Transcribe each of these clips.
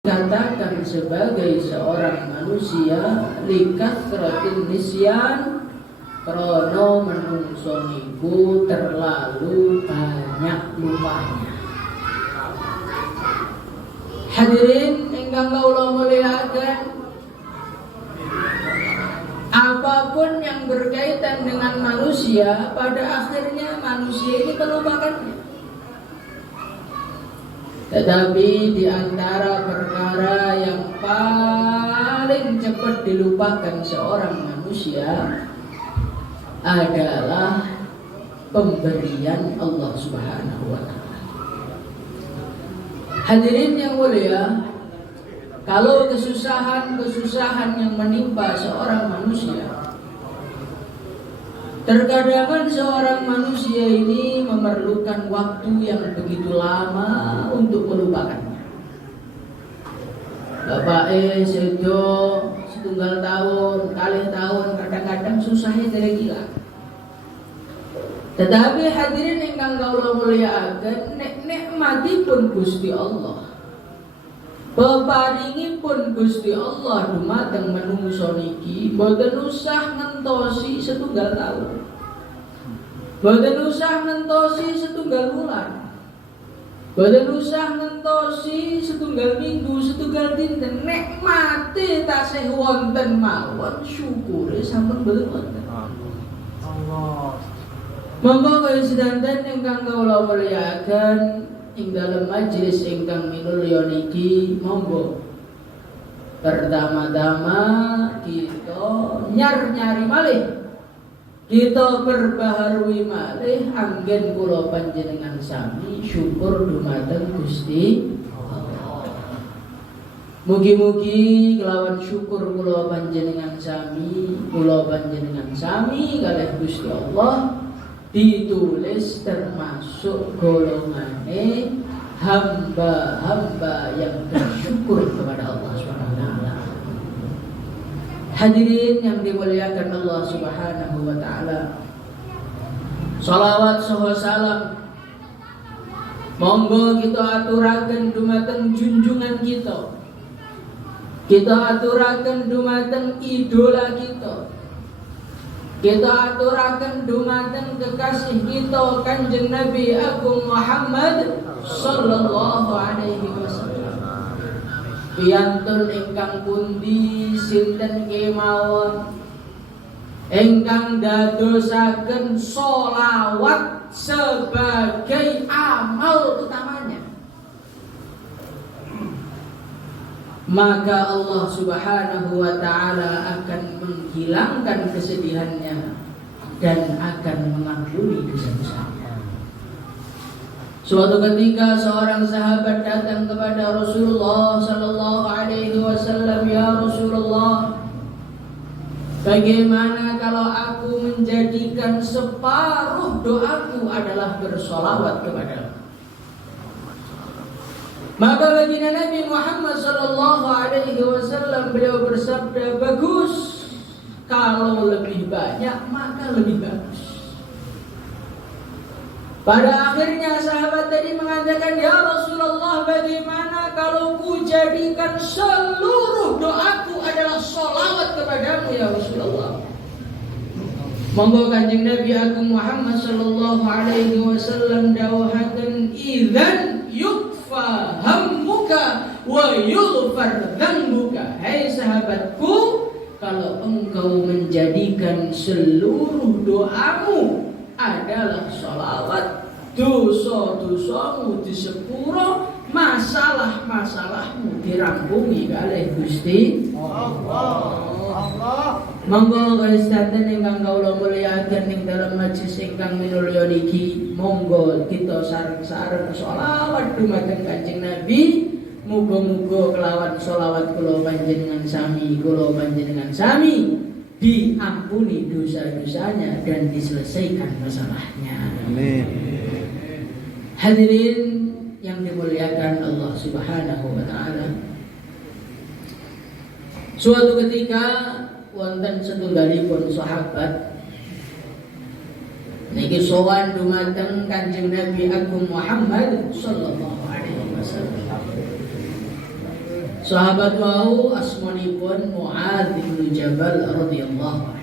Katakan sebagai seorang manusia likathratin nisyan krono menungso niku terlalu banyak lupanya. Hadirin ingkang kula mulyakaken, apapun yang berkaitan dengan manusia, pada akhirnya manusia ini melupakannya. Tetapi di antara perkara yang paling cepat dilupakan seorang manusia adalah pemberian Allah Subhanahu wa Ta'ala. Hadirin yang mulia, kalau kesusahan yang menimpa seorang manusia, terkadang seorang manusia ini memerlukan waktu yang begitu lama untuk melupakannya. Bapak sedo setunggal tahun, kali tahun, kadang-kadang susahnya dari gila. Tetapi hadirin ingkang kula mulyakaken, nikmatipun Gusti Allah, peparingipun Gusti Allah dumateng manungsa niki boten usah ngentosi setunggal taun, boten usah ngentosi setunggal bulan, boten usah ngentosi setunggal minggu, setunggal dinten. Nikmate tasih wonten mawon, syukure sampun boten wonten. Allah. Monggo kaya sedanten ingkang kula mulyakaken ing dalam majelis ingkang minulya niki, monggo pertama-tama kita nyari malih, kita perbaharui malih anggen kula panjenengan sami syukur dumateng Gusti Allah. Mugi-mugi kelawan syukur kula panjenengan sami kalih Gusti Allah ditulis termasuk golongane hamba-hamba yang bersyukur kepada Allah Subhanahu wa Ta'ala. Hadirin yang dimuliakan Allah Subhanahu wa Ta'ala, shalawat saha salam monggo kita aturaken dumateng junjungan kita aturaken dumateng idola kita aturaken dumateng kekasih kita Kanjeng Nabi Agung Muhammad sallallahu alaihi wasallam. Piyantun ingkang pundi sinten kemawon ingkang dadosaken sholawat sebagai amal utamanya, maka Allah Subhanahu wa Ta'ala akan menghilangkan kesedihannya dan akan mengampuni dosa-dosanya. Suatu ketika seorang sahabat datang kepada Rasulullah sallallahu alaihi wasallam, "Ya Rasulullah, bagaimana kalau aku menjadikan separuh doaku adalah bersolawat kepadamu?" Maka baginda Nabi Muhammad sallallahu alaihi wasallam beliau bersabda, "Bagus, kalau lebih banyak maka lebih bagus." Pada akhirnya sahabat tadi mengatakan, "Ya Rasulullah, bagaimana kalau ku jadikan seluruh doaku adalah sholawat kepadamu ya Rasulullah?" Monggo Kanjeng Nabi Agung Muhammad sallallahu alaihi wasallam dawuhaken, "Idzan yukfa hammuka wa yughfar dzambuka." Hai sahabatku, kalau engkau menjadikan seluruh doamu adalah sholawat, dosa-dosamu disepuro, masalah-masalahmu dirampungi oleh Gusti Allah. Monggo kastaten ingkang kula mulyakaken ing dalam majelis ingkang minulya niki, monggo kita sareng-sareng sholawat dumateng Kanjeng Nabi. Muga-muga kelawan sholawat kula panjenengan sami diampuni dosa-dosanya dan diselesaikan masalahnya. Amin. Hadirin yang dimuliakan Allah Subhanahu wa Ta'ala, suatu ketika wonten setunggalipun sahabat niki sowan dumateng Kanjeng Nabi Agung Muhammad sallallahu alaihi wasallam. Sahabat wau asmanipun Mu'adz bin Jabal radhiyallahu anhu.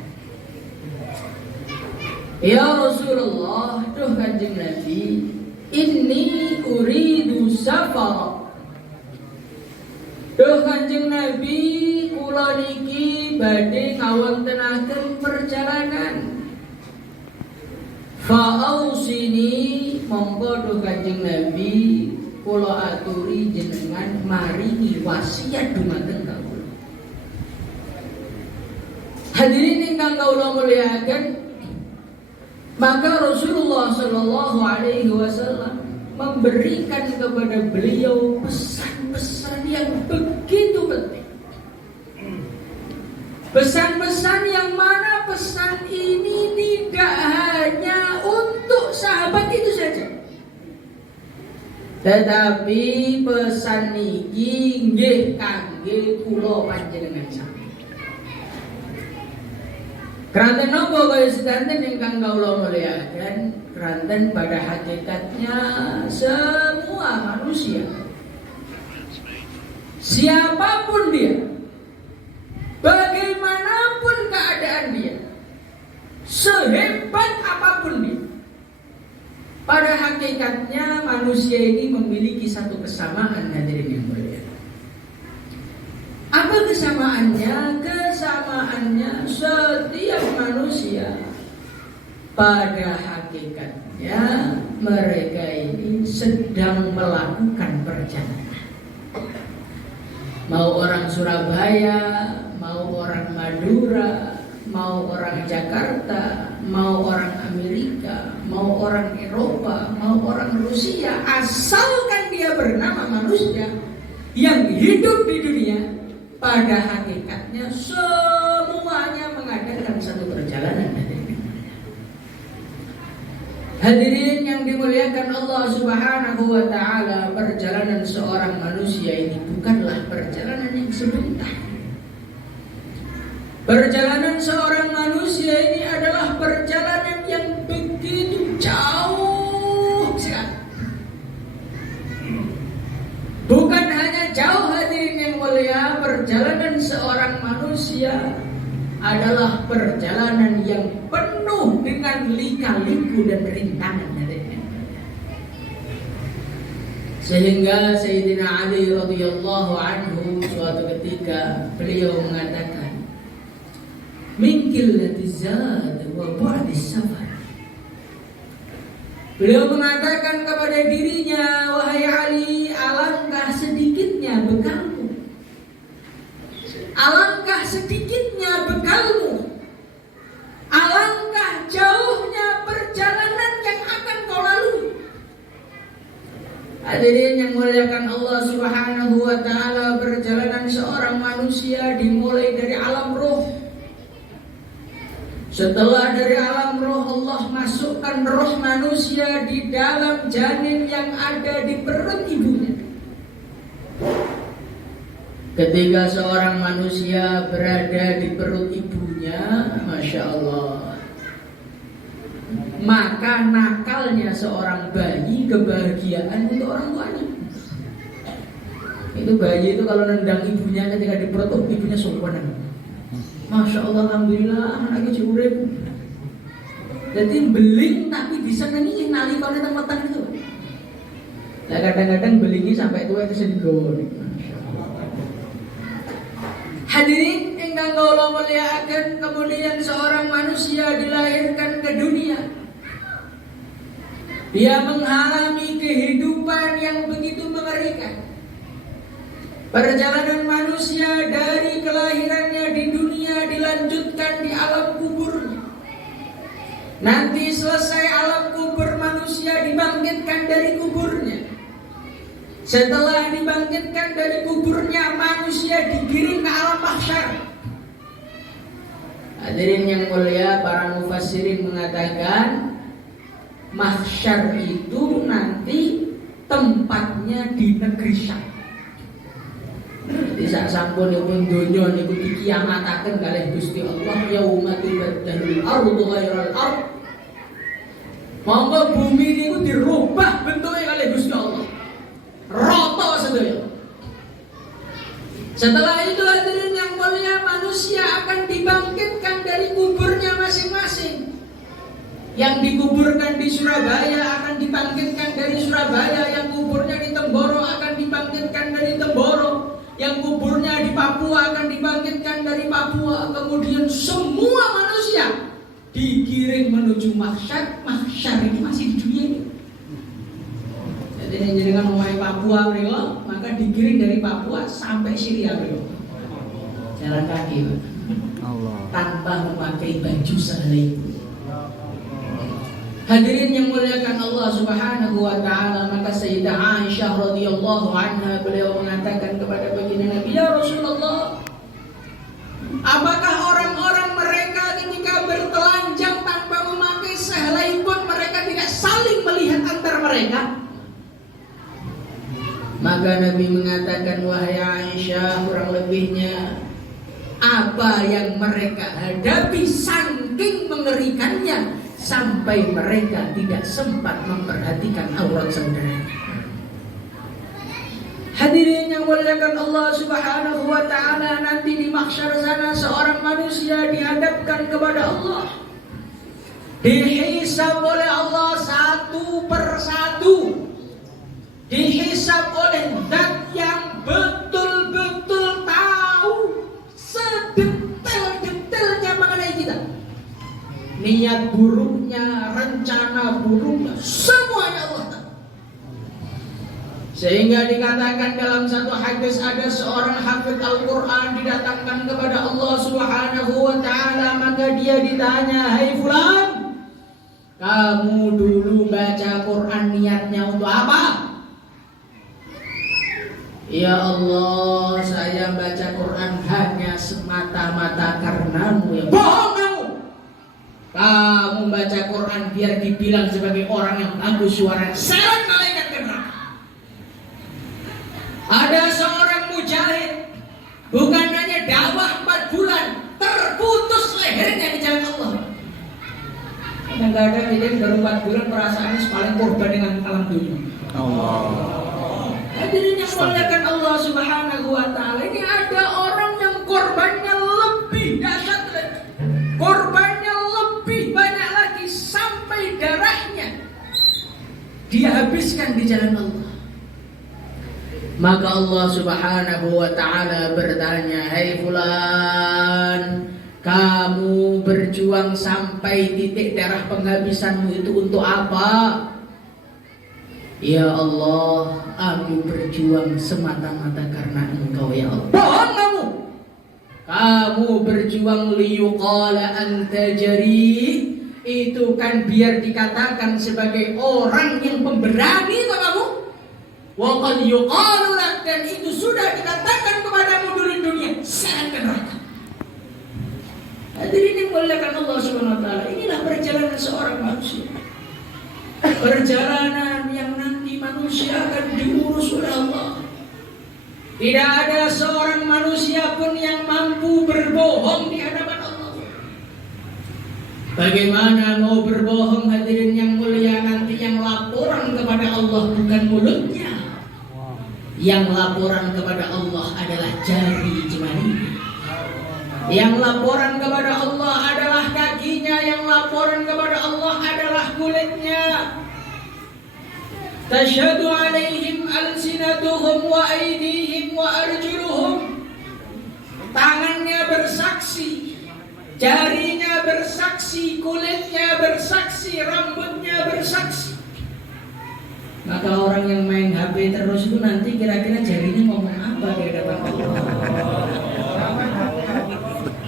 Ya Rasulullah, duh Kanjeng Nabi, inni uridu safar. Duh Kanjeng Nabi, kula niki badhe ngawontenaken perjalanan. Fa'ausini, monggo duh Kanjeng Nabi, kula aturi jenengan maringi wasiat dumateng kawula. Hadirin ingkang kawula mulyakaken, maka Rasulullah Shallallahu Alaihi Wasallam memberikan kepada beliau pesan-pesan yang begitu penting. Pesan-pesan yang mana pesan ini tidak hanya untuk sahabat itu saja, tetapi pesan niki nggih kangge kula panjenengan sami. Keranten nopo kaya sedanten ingkang kawula mulyakaken, keranten pada hakikatnya semua manusia, siapapun dia, bagaimanapun keadaan dia, sehebat apapun dia, pada hakikatnya manusia ini memiliki satu kesamaan, hadirin yang mulia. Apa kesamaannya? Kesamaannya setiap manusia pada hakikatnya mereka ini sedang melakukan perjalanan. Mau orang Surabaya, mau orang Madura, mau orang Jakarta, mau orang Amerika, mau orang Eropa, mau orang Rusia, asalkan dia bernama manusia yang hidup di dunia, pada hakikatnya semuanya mengadakan satu perjalanan. Hadirin yang dimuliakan Allah Subhanahu wa taala, perjalanan seorang manusia ini bukanlah perjalanan yang sebentar. Perjalanan seorang manusia ini adalah perjalanan yang begitu jauh sekali. Bukan hanya jauh, hadirin yang mulia, perjalanan seorang manusia adalah perjalanan yang penuh dengan lika-liku dan rintangan, hadirin yang mulia. Sehingga Sayyidina Ali radhiyallahu anhu suatu ketika beliau mengatakan, min qillatiz zad wa bu'dis safar. Beliau mengatakan kepada dirinya, wahai Ali, alangkah sedikitnya bekalmu, alangkah sedikitnya bekalmu, alangkah jauhnya perjalanan yang akan kau lalui. Hadirin yang muliakan Allah Subhanahu wa taala, perjalanan seorang manusia dimulai dari alam roh. Setelah dari alam roh, Allah masukkan roh manusia di dalam janin yang ada di perut ibunya. Ketika seorang manusia berada di perut ibunya, Masya Allah, maka nakalnya seorang bayi kebahagiaan untuk orang tuanya. Itu bayi itu kalau nendang ibunya ketika di perut ibunya sopan. Masya Allah, alhamdulillah anaknya urip. Jadi beling tapi bisa nyanyi nalikane teng weteng itu. Nah kadang-kadang belingnya sampai tua itu sendiri. Hadirin ingkang kula mulyakaken, kemudian seorang manusia dilahirkan ke dunia. Dia mengalami kehidupan yang begitu mengerikan. Perjalanan manusia dari kelahirannya di dunia dilanjutkan di alam kuburnya. Nanti selesai alam kubur, manusia dibangkitkan dari kuburnya. Setelah dibangkitkan dari kuburnya, manusia digiring ke alam mahsyar. Hadirin yang mulia, para mufassirin mengatakan mahsyar itu nanti tempatnya di negeri Syam. Di saat sampunipun donya niku dikiamataken kalih Gusti Allah, yauma tubaddalul ardu ghairal ard. Monggo bumi niku dirubah bentuknya kalih Gusti Allah. Rata sedaya. Setelah itu hadirin yang mulia, manusia akan dibangkitkan dari kuburnya masing-masing. Yang dikuburkan di Surabaya akan dibangkitkan dari Surabaya, yang kuburnya di Temboro akan dibangkitkan dari Temboro, yang kuburnya di Papua akan dibangkitkan dari Papua. Kemudian semua manusia digiring menuju mahsyar. Mahsyar ini masih di dunia ini. Jadi yang jenengan mau Papua beliau, maka digiring dari Papua sampai Syria beliau. Jalan kaki Allah, tanpa memakai baju sehelai. Hadirin yang muliakan Allah Subhanahu wa taala, maka Sayyidah Aisyah radhiyallahu anha beliau mengatakan kepada baginda Nabi, "Ya Rasulullah, apakah orang-orang mereka ketika bertelanjang tanpa memakai sehelai pun mereka tidak saling melihat antar mereka?" Maka Nabi mengatakan, "Wahai Aisyah, kurang lebihnya apa yang mereka hadapi saking mengerikannya sampai mereka tidak sempat memperhatikan aurat saudaranya." Hadirin yang muliakan Allah Subhanahu wa taala, nanti di mahsyar sana seorang manusia dihadapkan kepada Allah, dihisab oleh Allah satu persatu, dihisab oleh zat yang betul-betul tahu sedetail-detailnya mengenai kita. Niat buruknya, rencana buruknya, semuanya Allah tahu. Sehingga dikatakan dalam satu hadis, ada seorang hafidz Al-Quran didatangkan kepada Allah Subhanahu wa ta'ala. Maka dia ditanya, "Hai fulan, kamu dulu baca Quran niatnya untuk apa?" "Ya Allah, saya baca Quran hanya semata-mata karenamu." "Ya bohong kamu. Kamu baca Quran biar dibilang sebagai orang yang bagus suaranya, seret malaikat ke neraka." Ada seorang mujahid, bukan hanya dakwah 4 bulan, terputus lehernya di jalan Allah. Kadang-kadang jadi baru 4 bulan perasaannya paling korban dengan alam dunia. Allah. Hadirin yang muliakan Allah Subhanahu wa ta'ala, ini ada orang yang korbannya lebih dahsyat lagi, korbannya lebih banyak lagi, sampai darahnya dia habiskan di jalan Allah. Maka Allah Subhanahu wa ta'ala bertanya, "Hai fulan, kamu berjuang sampai titik darah penghabisanmu itu untuk apa?" "Ya Allah, aku berjuang semata-mata karena Engkau ya Allah." "Bohong kamu. Kamu berjuang liyuqala anta jari." Itu kan biar dikatakan sebagai orang yang pemberani kok kamu. "Wa qad yuqalu lak," dan itu sudah dikatakan kepadamu dulu di dunia, seret ke neraka. Hadirin yang muliakan Allah Subhanahu wa taala, inilah perjalanan seorang manusia. Perjalanan yang nanti manusia akan diurus oleh Allah. Tidak ada seorang manusia pun yang mampu berbohong di hadapan Allah. Bagaimana mau berbohong, hadirin yang mulia, nanti yang laporan kepada Allah bukan mulutnya. Yang laporan kepada Allah adalah jari jemarinya. Yang laporan kepada Allah adalah kakinya. Yang laporan kepada Allah adalah kulitnya. Tashhadu alaihim alsinatuhum wa aydihim wa arjuluhum. Tangannya bersaksi, jarinya bersaksi, kulitnya bersaksi, rambutnya bersaksi. Maka orang yang main HP terus itu nanti kira-kira jarinya ngomong apa di hadapan Allah?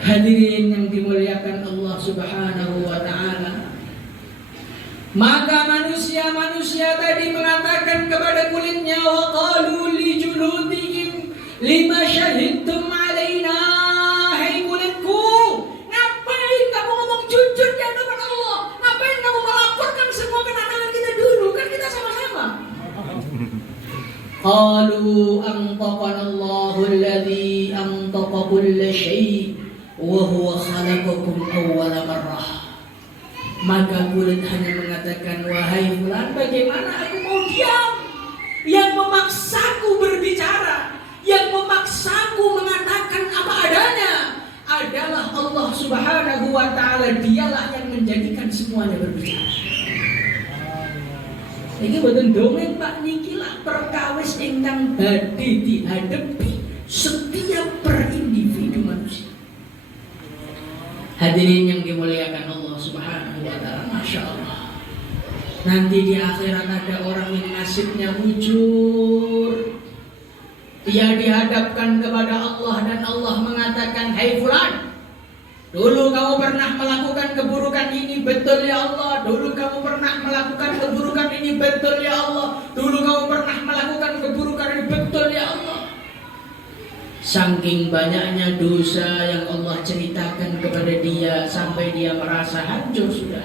Hadirin yang dimuliakan Allah Subhanahu wa ta'ala, maka manusia-manusia tadi mengatakan kepada kulitnya, "Wa qalu li juludihim lima syahidtum alaina." Hai kulitku, ngapain kamu ngomong jujur di hadapan Allah? Ngapain kamu melaporkan semua kenakalan kita dulu? Kan kita sama-sama. Qalu antaqana Allahu alladhi antaqa kulla syai' wa huwa khalaqakum awwala marrah. Maka kulit hanya mengatakan, "Wahai fulan, bagaimana aku mau diam? Yang memaksaku berbicara, yang memaksaku Subhanahu wa ta'ala dialah yang menjadikan semuanya berbicara. Ini boten dongeng Pak, nikilah perkawis ingkang badhe dihadapi setiap per individu manusia. Hadirin yang dimuliakan Allah Subhanahu wa ta'ala, Masya Allah. Nanti di akhirat ada orang yang nasibnya mujur. Dia dihadapkan kepada Allah dan Allah mengatakan, "Hai fulan, dulu kamu pernah melakukan keburukan ini, betul ya Allah. Dulu kamu pernah melakukan keburukan ini, betul ya Allah. Dulu kamu pernah melakukan keburukan ini, betul ya Allah." Saking banyaknya dosa yang Allah ceritakan kepada dia, sampai dia merasa hancur sudah.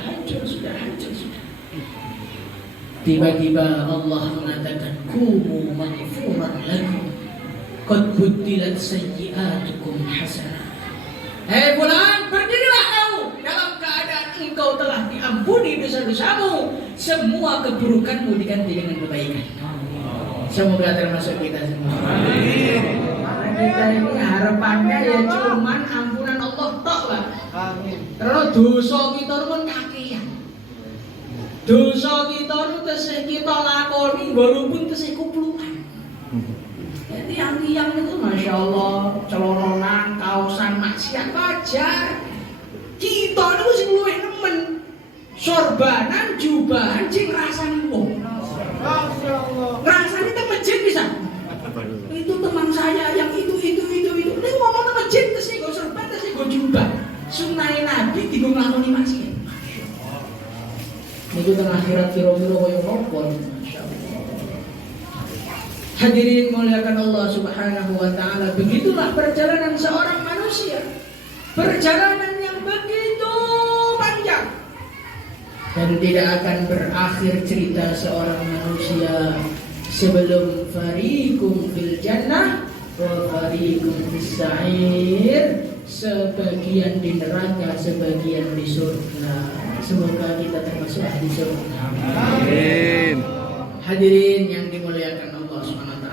Tiba-tiba Allah mengatakan, "Kumu maghfuran lakum, qad buddilat sayyi'atukum hasanah." Hei fulan, berdirilah kamu dalam keadaan engkau telah diampuni dosa-dosamu. Semua keburukanmu diganti dengan kebaikan. Semoga termasuk kita semua. Amin. Kita ini harapannya ya cuman ampunan Allah tok lah. Amin. Terus dosa kita pun kakean. Dosa kita itu tesih kita lakoni walaupun tesih kuplukan. Jadi yang itu Masya Allah, celoronan, kaosan, maksiat wajar. Kita itu sing luwih nemen sorbanan, jubahan, sing rasane wong. Masya Allah. Rasane teng masjid bisa. Itu teman saya yang itu. Ini ngomong teng masjid tesih go sorban, tesih go jubah. Sunnah Nabi digo nglakoni maksiat. Itu tengah akhirat kira-kira kaya nopo. Hadirin muliakan Allah Subhanahu wa ta'ala. Begitulah perjalanan seorang manusia. Perjalanan yang begitu panjang. Dan tidak akan berakhir cerita seorang manusia sebelum fariqum fil jannah wa fariqum fis sa'ir. Sebagian di neraka, sebagian di surga. Semoga kita termasuk ahli surga. Amin. Hadirin yang dimuliakan Allah SWT.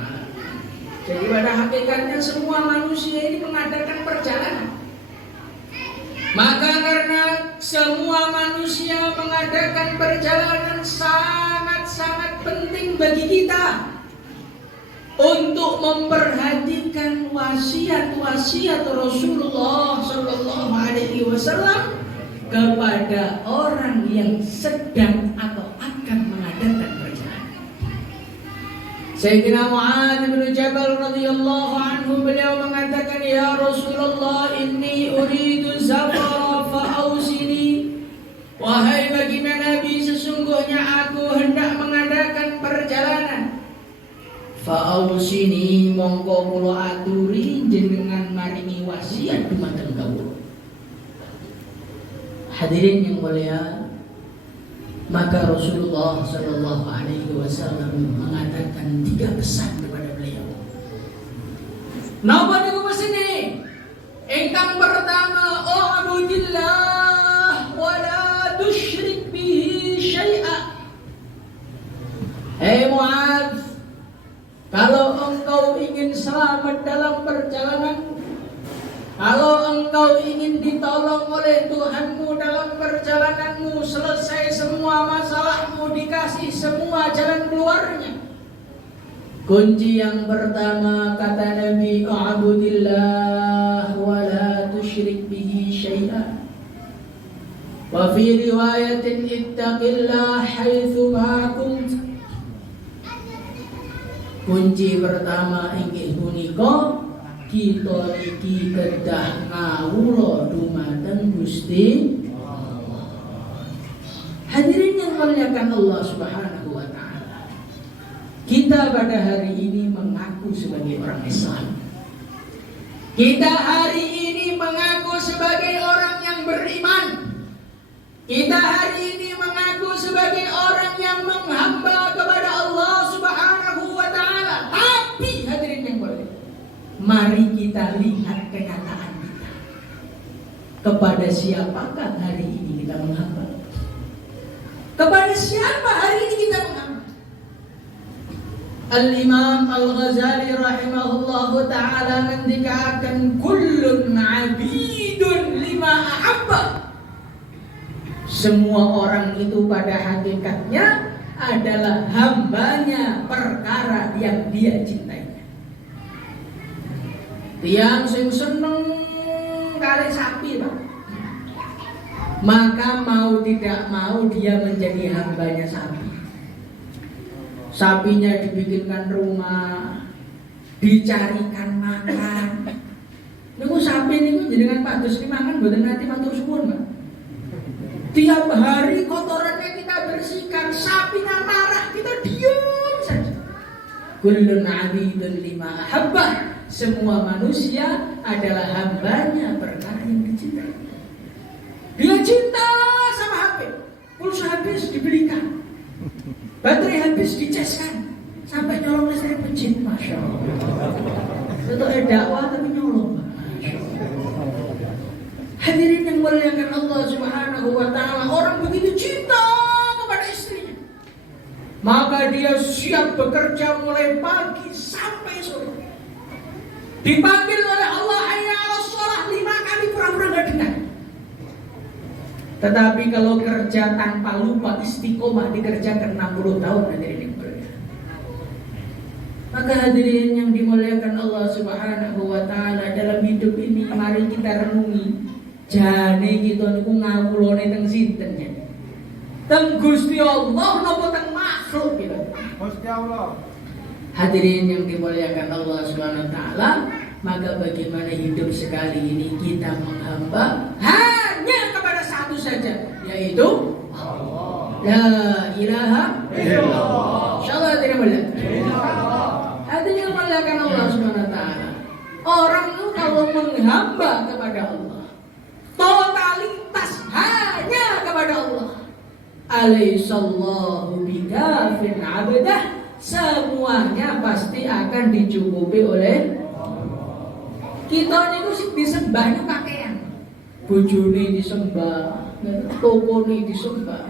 Jadi pada hakikatnya semua manusia ini mengadakan perjalanan. Maka karena semua manusia mengadakan perjalanan, sangat-sangat penting bagi kita untuk memperhatikan wasiat-wasiat Rasulullah Sallallahu Alaihi Wasallam kepada orang yang sedang atau akan mengadakan perjalanan. Sayyidina Mu'adz bin Jabal radhiyallahu anhu, beliau mengatakan, "Ya Rasulullah, inni uridu safara fa'ausini." Wahai baginda Nabi, sesungguhnya aku hendak mengadakan perjalanan. Fa'ausini, mongko kula aturi jenengan maringi wasiat dumateng kawula. Hadirin yang mulia, maka Rasulullah Sallallahu Alaihi Wasallam mengatakan 3 pesan kepada beliau. Napa niku pesene? Ingkang pertama, "U'budillah wa la tusyrik bihi syai'a." Hei Mu'adz, kalau engkau ingin selamat dalam perjalanan, kalau engkau ingin ditolong oleh Tuhanmu dalam perjalananmu, selesai semua masalahmu, dikasih semua jalan keluarnya, kunci yang pertama kata Nabi, "A'budillah wa la tusyrik bihi syai'a." Wa fi riwayatin, "Ittaqillah haitsu ma kunt." Kunci pertama inggih punika kita iki kedah ngawula dumateng Gusti Allah. Hadirin yang muliakan Allah Subhanahu wa ta'ala. Kita pada hari ini mengaku sebagai orang Islam. Kita hari ini mengaku sebagai orang yang beriman. Kita hari ini mengaku sebagai orang yang menghamba kepada Allah Subhanahu wa ta'ala. Tapi hadirin yang mulia, mari kita lihat kenyataan kita. Kepada siapakah hari ini kita menghamba? Kepada siapa hari ini kita menghamba? Al-Imam Al-Ghazali rahimahullahu ta'ala ngendikakan, "Kullun abidun lima ahabba Semua orang itu pada hakikatnya adalah hambanya perkara yang dia cintai. Tiang sing seneng kali sapi, Pak, maka mau tidak mau dia menjadi hambanya sapi. Sapinya dibikinkan rumah, dicarikan makan. Niku sapi niku jenengan Pak Dus makan mboten nate matur suwun, Pak. Tiap hari kotorannya kita bersihkan, sapinya marah kita diam saja. Kullun 'abidun lima ahabbah. Semua manusia adalah hambanya perkara yang dicintai. Dia cinta sama HP, pulsa habis dibelikan, baterai habis dicaskan, sampai nyolong listrik masjid, masya Allah. Itu dakwah tapi nyolong. Hadirin yang muliakan Allah Subhanahu wa ta'ala, orang begitu cinta kepada istrinya, maka dia siap bekerja mulai pagi sampai sore. Dipanggil oleh Allah, hayya 'alas shalah, 5 kali pura-pura enggak dengar. Tetapi kalau kerja tanpa lupa istiqomah dikerjakan 60 tahun, hadirin yang mulia. Maka hadirin yang dimuliakan Allah Subhanahu wa ta'ala, dalam hidup ini mari kita renungi jane kita niku ngawulane teng sinten ya? Teng Gusti Allah napa teng makhluk kita? Gusti Allah. Hadirin yang dimuliakan Allah Subhanahu wa ta'ala, maka bagaimana hidup sekali ini kita menghamba hanya kepada satu saja, yaitu Allah. La ilaha illallah. Insyaallah tidak boleh. Hadirin yang dimuliakan Allah Subhanahu wa ta'ala, orang itu kalau menghamba kepada Allah, totalitas hanya kepada Allah. Alaihissallahu bikafin abdah. Semuanya pasti akan dicukupi oleh kita. Niku sing disembah niku kakean. Bojone disembah, tokone disembah.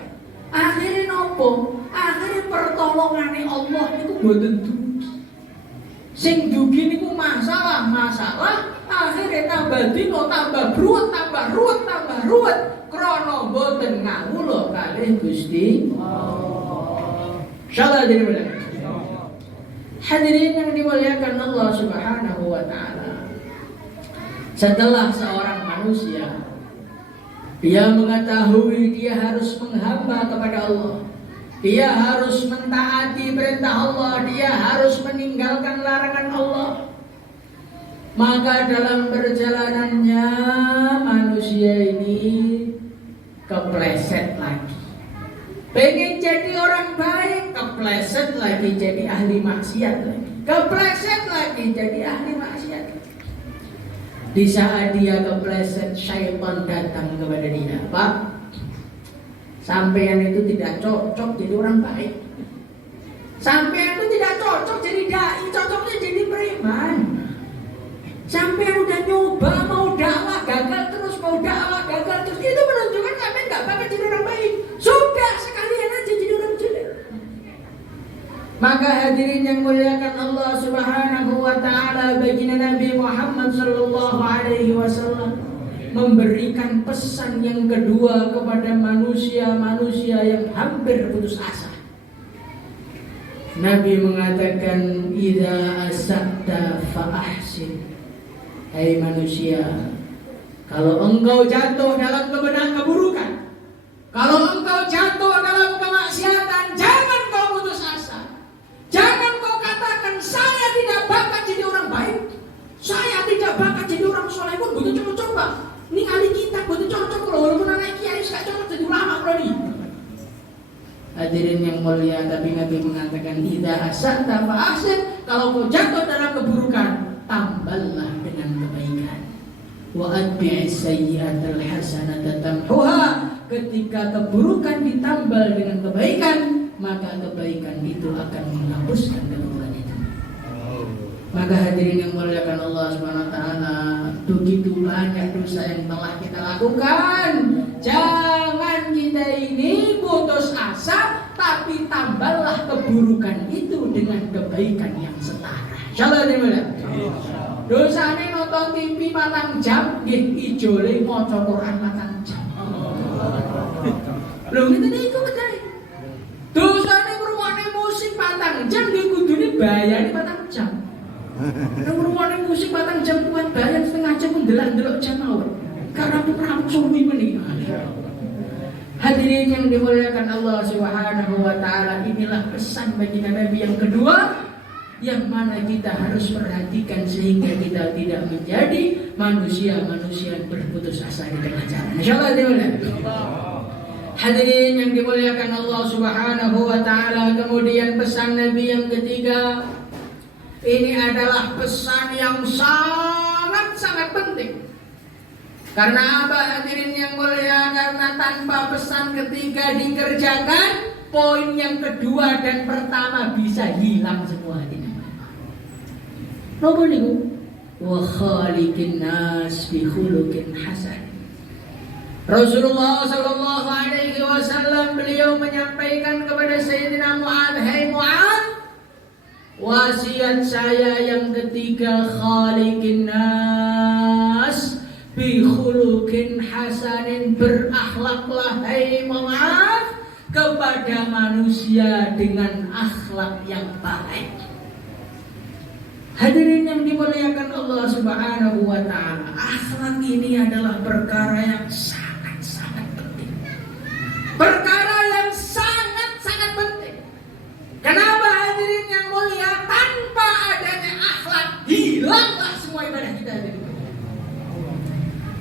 Akhire nopo? Akhire pertolongane Allah niku mboten dugi. Sing dugi niku masalah, akhire tambah dina tambah ruwet krana mboten ngawula kalih Gusti Allah. Insyaallah dene. Hadirin yang dimuliakan Allah Subhanahu wa ta'ala, setelah seorang manusia dia mengetahui dia harus menghamba kepada Allah, dia harus mentaati perintah Allah, dia harus meninggalkan larangan Allah, maka dalam perjalanannya manusia ini kepleset lagi. Pengen jadi orang baik, kepleset lagi jadi ahli maksiat lagi. Kepleset lagi jadi ahli maksiat. Di saat dia kepleset, syaitan datang kepada dia. Pak, sampean itu tidak cocok jadi orang baik. Sampean itu tidak cocok jadi dai, cocoknya jadi preman. Sampean udah nyoba mau dakwah gagal terus, itu menunjukkan sampean nggak bakal jadi orang baik. Sudah sekalian aja jadi orang jelek. Maka hadirin yang muliakan Allah Subhanahu wa ta'ala, baginda Nabi Muhammad sallallahu alaihi wasallam memberikan pesan yang kedua kepada manusia-manusia yang hampir putus asa. Nabi mengatakan, idza asabta fa ahsin. Hai manusia, kalau engkau jatuh dalam keburukan, kalau engkau jatuh dalam kemaksiatan, jangan kau putus asa. Jangan kau katakan, saya tidak bakal jadi orang baik, saya tidak bakal jadi orang soleh pun butuh coba-coba. Ini ahli kitab butuh cocok loh, walaupun anak kiai gak cocok jadi ulama loh nih. Hadirin yang mulia, tapi Nabi mengatakan, idza asa'ta fa ahsin. Kalau kau jatuh dalam keburukan, tambahlah dengan kebaikan. Wa atbi'is sayyi'atal hasanata tamhuha. Ketika keburukan ditambal dengan kebaikan, maka kebaikan itu akan menghapuskan keburukan itu. Maka hadirin yang muliakan Allah Subhanahu wa ta'ala, begitu banyak dosa yang telah kita lakukan. Jangan kita ini putus asa, tapi tambahlah keburukan itu dengan kebaikan yang setara. Insyaallah dimana? Dosane nonton TV 4 jam, nggih ijole maca Quran 4 jam. Lho ngene iku kedai. Dosane ngrungokne musik 4 jam nggih kudune bayane 4 jam. Nek ngrungokne musik 4 jam kuwi bayar setengah jam ndelok-ndelok jam mawon. Karena pramu suwi meniki. Hadirin yang dimuliakan Allah Subhanahu wa taala, inilah pesan bagi Nabi yang kedua yang mana kita harus perhatikan sehingga kita tidak menjadi manusia-manusia yang berputus asa di tengah jalan. Insyaallah dimuliakan. Hadirin yang dimuliakan Allah Subhanahu wa taala, kemudian pesan Nabi yang ketiga ini adalah pesan yang sangat penting. Karena apa hadirin yang mulia? Karena tanpa pesan ketiga dikerjakan, poin yang kedua dan pertama bisa hilang semua hadirin. Napa niku? Wa khaliqin nas bi khuluqin hasan. Rasulullah sallallahu alaihi wasallam beliau menyampaikan kepada Sayyidina Mu'adz, "Hai Mu'adz, wasiat saya yang ketiga, khaliqin nas bi khuluqin hasanin, berakhlaklah hai Mu'adz kepada manusia dengan akhlak yang baik." Hadirin yang dimuliakan Allah Subhanahu wa taala, akhlak ini adalah perkara yang sangat penting. Perkara yang sangat penting. Kenapa hadirin yang mulia? Tanpa adanya akhlak hilanglah semua ibadah kita ini.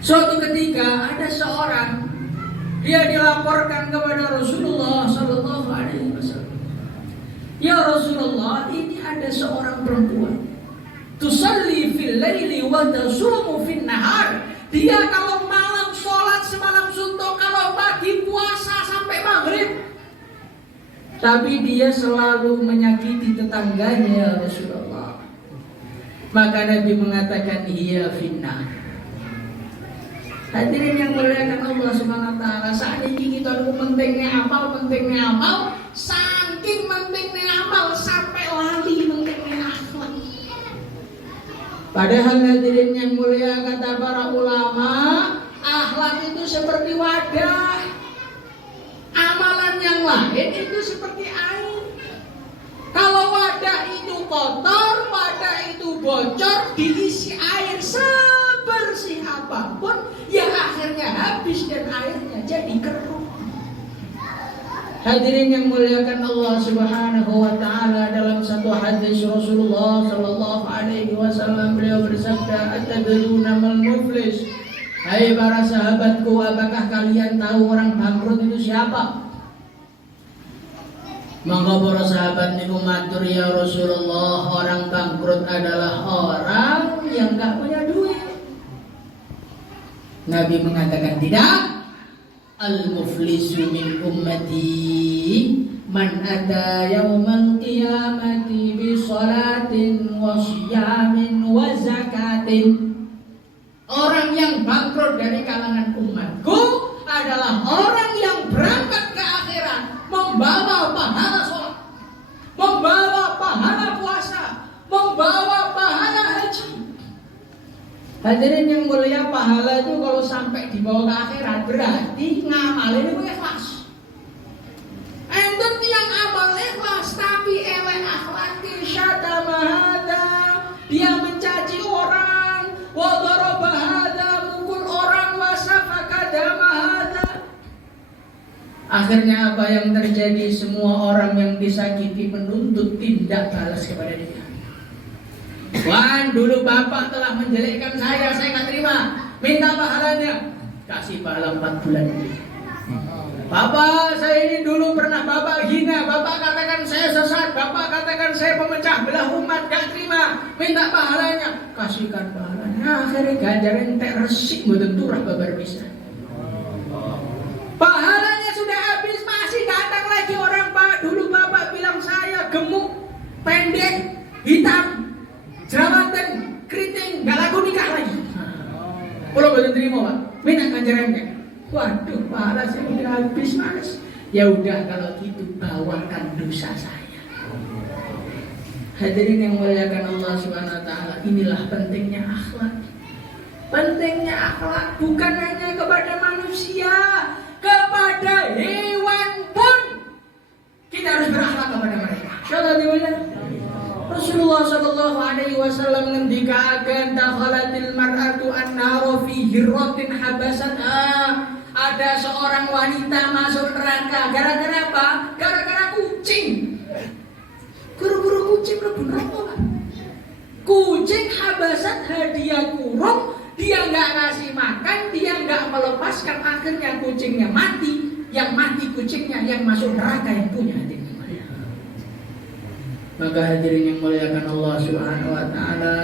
Suatu ketika ada seorang, dia dilaporkan kepada Rasulullah sallallahu alaihi wasallam. Ya Rasulullah, ini ada seorang perempuan tusalli fil laili wa tasumu fin nahar. Dia kalau malam sholat semalam suntuk, kalau pagi puasa sampai maghrib. Tapi dia selalu menyakiti tetangganya ya Rasulullah. Maka Nabi mengatakan iya finnar. Hadirin yang muliakan Allah Subhanahu wa taala, saat ini kita pentingnya amal, saking pentingnya amal sampai lali pentingnya akhlak. Padahal hadirin yang mulia, kata para ulama, akhlak itu seperti wadah. Amalan yang lain itu seperti air. Kalau wadah itu kotor, wadah itu bocor, diisi air sebersih apapun, ya akhirnya habis dan airnya jadi keruh. Hadirin yang muliakan Allah Subhanahu wa taala, dalam satu hadis Rasulullah sallallahu alaihi wasallam beliau bersabda, "Atadruna mal muflis?" Hai para sahabatku, apakah kalian tahu orang bangkrut itu siapa? Maka para sahabat niku matur, ya Rasulullah, orang bangkrut adalah orang yang enggak punya duit. Nabi mengatakan tidak. Al-muflisu min ummati man ata yaumal qiyamati bi salatin wa siyamin wa zakatin. Orang yang bangkrut dari kalangan umatku adalah orang yang berangkat ke akhirat membawa pahala sholat, membawa pahala puasa, membawa pahala haji. Hadirin yang mulia, pahala itu kalau sampai dibawa ke akhirat berarti ngamalin itu ikhlas. Enten yang amal ikhlas tapi elek akhlaknya, syatama hada, dia mencaci orang, wa daraba hada, mukul orang, wa safaka dama hada. Akhirnya apa yang terjadi? Semua orang yang disakiti menuntut tindak balas kepada dia. Wan, dulu bapak telah menjelekkan saya nggak terima, minta pahalanya, kasih pahala 4 bulan. Bapak, saya ini dulu pernah bapak hina, bapak katakan saya sesat, bapak katakan saya pemecah belah umat, nggak terima, minta pahalanya, kasihkan pahalanya. Akhirnya ganjaran entek resik mboten turah babar bisa. Pahalanya sudah habis, masih datang lagi orang, Pak, dulu bapak bilang saya gemuk, pendek, hitam, jerawatan, keriting, gak laku nikah lagi. Kalau belum terima Pak, minta ganjarannya. Waduh, pahala saya udah habis Mas. Ya udah kalau gitu bawakan dosa saya. Hadirin yang muliakan Allah Subhanahu wa taala, inilah pentingnya akhlak. Pentingnya akhlak bukan hanya kepada manusia. kepada hewan pun kita harus berakhlak kepada mereka. Rasulullah sallallahu alaihi wasallam ngendikaken takhalatil mar'atu an-nara fi hirratin habasat. Ada seorang wanita masuk neraka gara-gara apa? Gara-gara kucing. Guru-guru kucing mlebu neraka. Kucing habasat hadiah kurung, dia nggak ngasih makan, dia nggak melepaskan, akhirnya kucingnya mati. Yang mati kucingnya, yang masuk neraka yang punya hati. Maka hadirin yang muliakan Allah Subhanahu wa taala,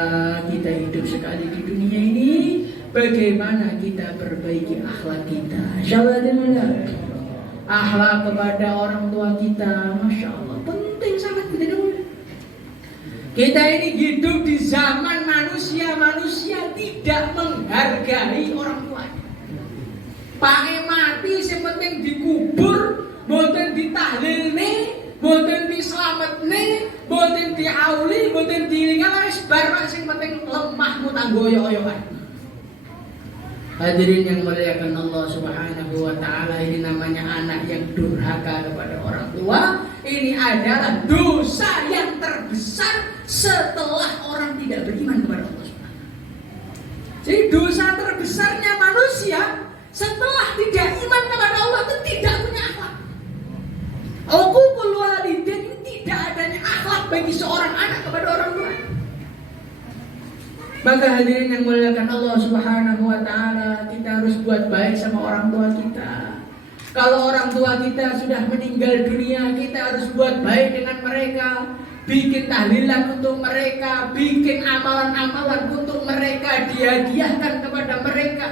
kita hidup sekali di dunia ini, bagaimana kita perbaiki akhlak kita. Insyaallah dimana? Akhlak kepada orang tua kita, Masya Allah, penting sangat kita. Kita ini hidup di zaman manusia tidak menghargai orang tuanya. Pakai mati sepenting dikubur, boten ditahlilne, boten diselametne, boten diauli, boten dilingal, wis bar sing penting lemahmu tanggoyo-oyoan. Hadirin yang muliakan Allah Subhanahu wa taala, ini namanya anak yang durhaka kepada orang tua. Ini adalah dosa yang terbesar setelah orang tidak beriman kepada Allah Subhanahu. Jadi dosa terbesarnya manusia setelah tidak iman kepada Allah itu tidak punya akhlak. Uququl walidain, tidak adanya akhlak bagi seorang anak kepada orang tua. Maka hadirin yang muliakan Allah Subhanahu wa taala, kita harus buat baik sama orang tua kita. Kalau orang tua kita sudah meninggal dunia, kita harus buat baik dengan mereka, bikin tahlilan untuk mereka, bikin amalan-amalan untuk mereka, dihadiahkan kepada mereka.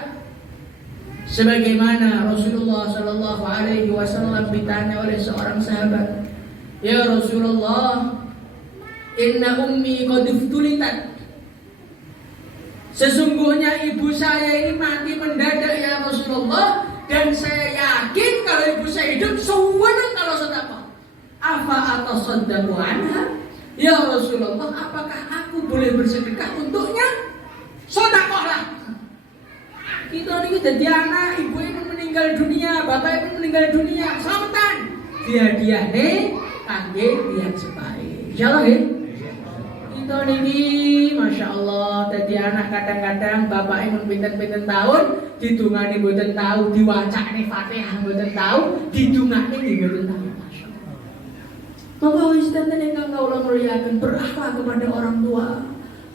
Sebagaimana Rasulullah sallallahu alaihi wasallam ditanya oleh seorang sahabat, "Ya Rasulullah, inna ummi qad iftulitat." Sesungguhnya ibu saya ini mati mendadak ya Rasulullah, dan saya yakin kalau ibu saya hidup sewenang kalau sedekah. Afa atasaddaqu anha? Ya Rasulullah, apakah aku boleh bersedekah untuknya? Sedekahlah. Kita ini jadi anak, ibu ini meninggal dunia, bapak ini meninggal dunia, selamatan. Dia nih, kangge tiang sebaik. Insyaallah ya. Kita ini, Masya Allah, jadi anak kadang-kadang bapak ini pinten-pinten tahun, didungani mboten tahu, diwacane Fatihah mboten tahu, didungani mboten tahu. Masya Allah. Maka Ustazan yang kau muliakan, berakhlak kepada orang tua,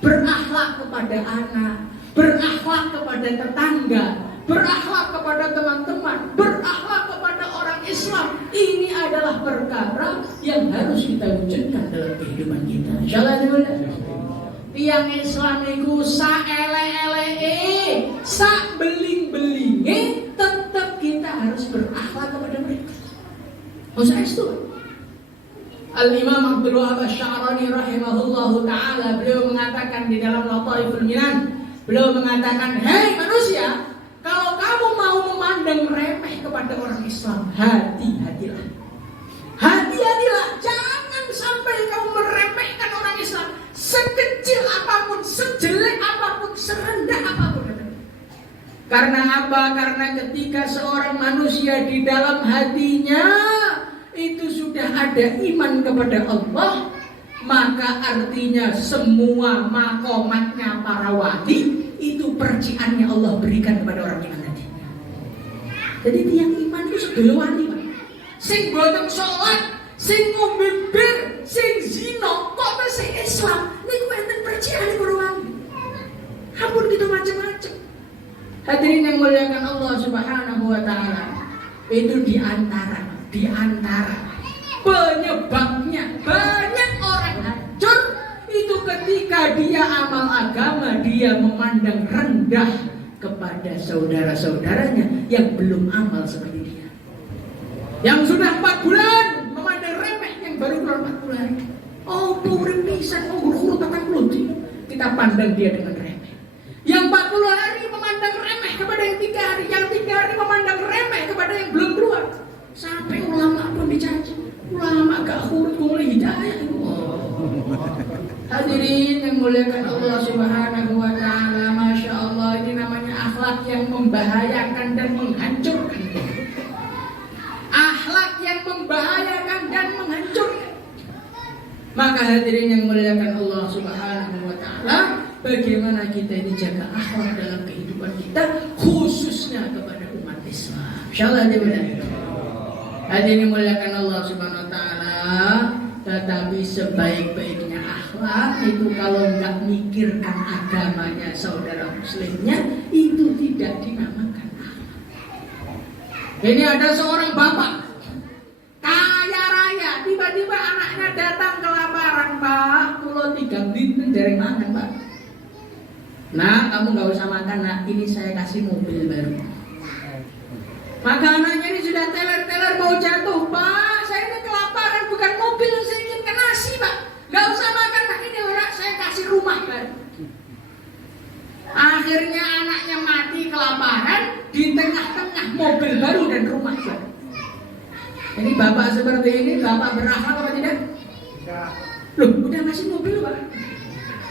berakhlak kepada anak, berakhlak kepada tetangga, berakhlak kepada teman-teman, berakhlak kepada orang Islam. Ini adalah perkara yang harus kita wujudkan dalam kehidupan kita. Insyaallah tiang Islam itu sa ele-ele, sa beling-belinge, tetap kita harus berakhlak kepada mereka. Masa itu Al-Imam Abdul Wahab Asy-Sya'rani rahimahullahu ta'ala, beliau mengatakan di dalam Lataiful Minan, beliau mengatakan, "Hei manusia, kalau kamu mau memandang remeh kepada orang Islam, hati-hatilah. Hati-hatilah, jangan sampai kamu meremehkan orang Islam, sekecil apapun, sejelek apapun, serendah apapun." Karena apa? Karena ketika seorang manusia di dalam hatinya itu sudah ada iman kepada Allah, maka artinya semua makomatnya para wali itu percikannya Allah berikan kepada orang iman tadi. Jadi tiang iman itu sedaya wali, Pak. Sing boten salat, sing ngombe bir, sing zina, kok masih Islam, niku enten percikane para wali. Ampun kita macam-macam. Hadirin yang muliakan Allah Subhanahu wa taala, itu di antara penyebabnya banyak orang hancur itu ketika dia amal agama, dia memandang rendah kepada saudara-saudaranya yang belum amal seperti dia. Yang sudah 4 bulan memandang remeh yang baru keluar 40 hari. Oh, urip pisan, guru-guru tatang luti. Kita pandang dia dengan remeh. Yang 40 hari memandang remeh kepada yang 3 hari, yang 3 hari memandang remeh kepada yang belum keluar. Sampai ulama pun dicaci. Ulama gak huruf mulai hidayah. Hadirin yang muliakan Allah Subhanahu wa taala, Masya Allah, ini namanya akhlak yang membahayakan dan menghancurkan. Maka hadirin yang muliakan Allah Subhanahu wa taala, bagaimana kita ini jaga akhlak dalam kehidupan kita, khususnya kepada umat Islam. Insyaallah hadirin. Hadirin yang muliakan Allah Subhanahu wa taala, tetapi sebaik-baiknya akhlak itu kalau nggak mikirkan agamanya saudara muslimnya, itu tidak dinamakan akhlak. Ini ada seorang bapak kaya raya, tiba-tiba anaknya datang kelaparan, Pak, pulau 3 dinten dereng makan, Pak. Nah, kamu nggak usah makan, nak, ini saya kasih mobil baru. Maka anaknya ini sudah teler-teler mau jatuh, Pak, saya ini kelaparan, bukan mobil yang saya inginkan, nasi, Pak. Nggak usah makan, Pak, ini orang saya kasih rumah baru. Akhirnya anaknya mati kelaparan di tengah-tengah mobil baru dan rumah baru. Ini bapak seperti ini, bapak berakhlak apa tidak? Loh, udah ngasih mobil, Pak,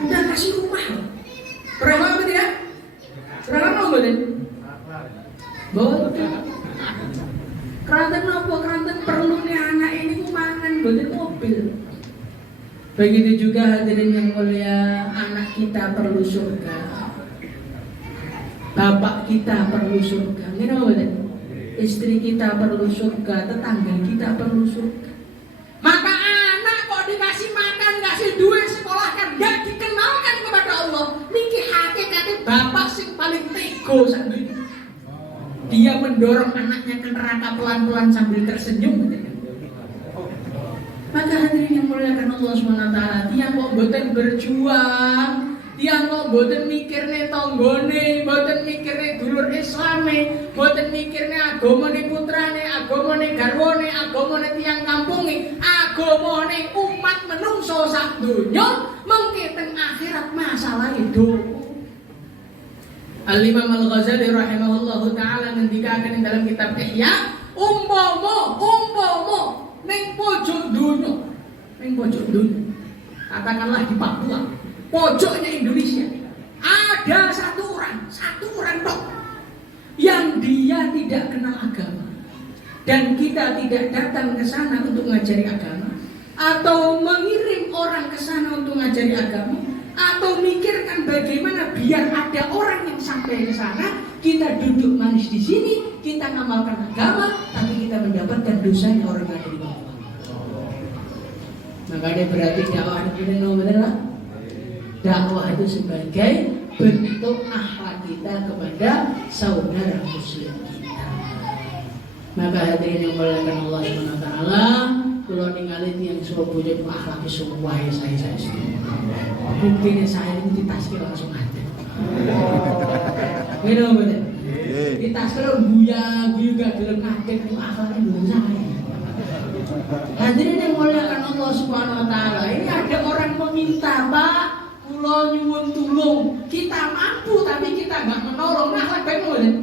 udah ngasih rumah, berakhlak apa tidak? Berakhlak apa boleh? Boleh. Keranten apa? Keranten perlu nih anak ini mangan, boleh mobil. Begitu juga hadirin yang mulia, anak kita perlu surga, bapak kita perlu surga, ini boleh. Istri kita perlu surga, tetangga kita perlu surga. Maka anak kok dikasih makan, kasih duit, sekolahkan, gak dikenalkan kepada Allah. Niki hakikatnya bapak sing paling tego saat ini. Dia mendorong anaknya ke neraka pelan-pelan sambil tersenyum. Maka hadirin yang muliakan Allah SWT, tiang kok boten berjuang, tiang kok boten mikirnya tonggone, boten mikirnya dulur Islame, boten mikirnya agamane putrane, agamane garwane, agamane tiang kampungi, agamane umat menungso sak donya, mengke teng akhirat masalah itu. Al-Imam Al-Ghazali rahimahullahu ta'ala ngendikaken dalam kitab Ihya, umpama ning pojok dunia, katakanlah di Papua, pojoknya Indonesia, ada satu orang tok yang dia tidak kenal agama, dan kita tidak datang ke sana untuk mengajari agama, atau mengirim orang ke sana untuk mengajari agama, atau mikirkan bagaimana biar ada orang yang sampai ke sana, kita duduk manis di sini, kita ngamalkan agama, tapi kita mendapatkan dosanya orang yang ada di bawah. Makanya berarti dakwah itu benar. Dakwah itu sebagai bentuk akhlak kita kepada saudara muslim kita. Maka hadirin yang muliakan Allah Subhanahu wa taala, kula ningali tiyang Surabaya ku akhlake semua saya buktinya saya ini ditaskil langsung ada. Bener bener. Ditaskil guyu gak gelem kaget ku akhlake belum saya. Hadirin yang muliakan Allah Subhanahu wa taala, ini ada orang meminta, Pak, kula nyuwun tulung. Kita mampu tapi kita enggak menolong. Akhlak baik mboten?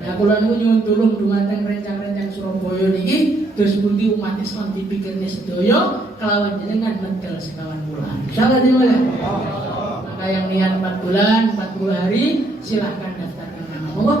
Ya kula nyuwun tulung dumateng rencang-rencang Surabaya niki, terus pundi umat Islam dipikirne sedaya kelawan jenengan medal sekawan bulan. Insyaallah dimulai. Maka yang niat 4 bulan, 40 hari silahkan daftarkan nama Allah.